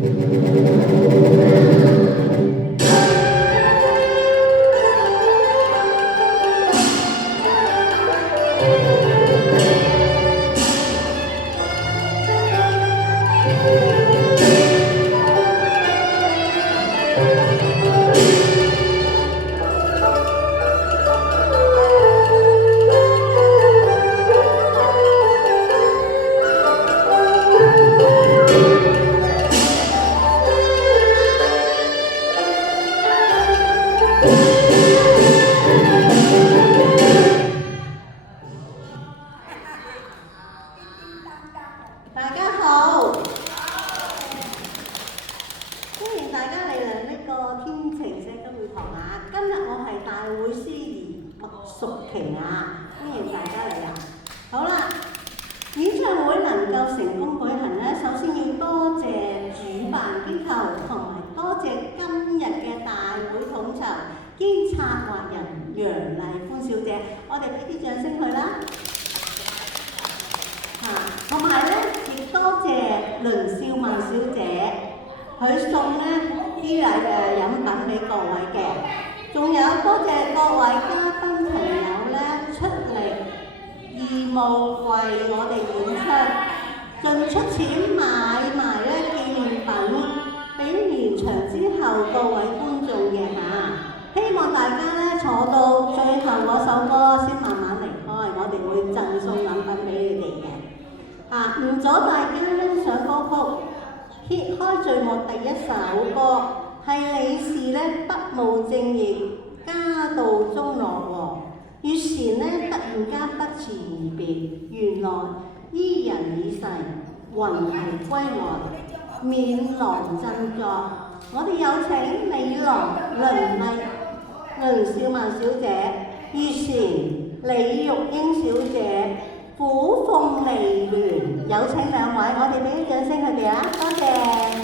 大家好，歡迎大家嚟呢個天晴社金會堂啊！今日我係大會司儀麥淑瓊啊，歡迎大家嚟啊！好啦，演唱會能夠成功舉行呢，首先要多謝主辦機構同埋多謝今日嘅大會統籌兼策劃人楊麗歡小姐，我哋俾啲掌聲佢啦！同埋咧，亦多謝倫少曼小姐，佢送咧啲飲品俾各位嘅，仲有多謝各位嘉賓朋友咧出嚟義務為我哋演出，盡出錢買埋咧紀念品俾完場之後各位觀眾嘅嚇。希望大家咧坐到最後嗰首歌先慢慢離開，我哋會贈送飲品俾你哋嘅。唔阻大家欣賞歌曲，揭開序幕第一首歌係李氏咧不務正業，家道中落喎。月前咧突然間不辭而別，原來伊人已逝，魂兮歸來，勉郎振作。我哋有請李郎倫少曼小姐，月前李玉英小姐。虎鳳離聯，有請兩位，我哋俾啲掌聲佢哋啊！多謝。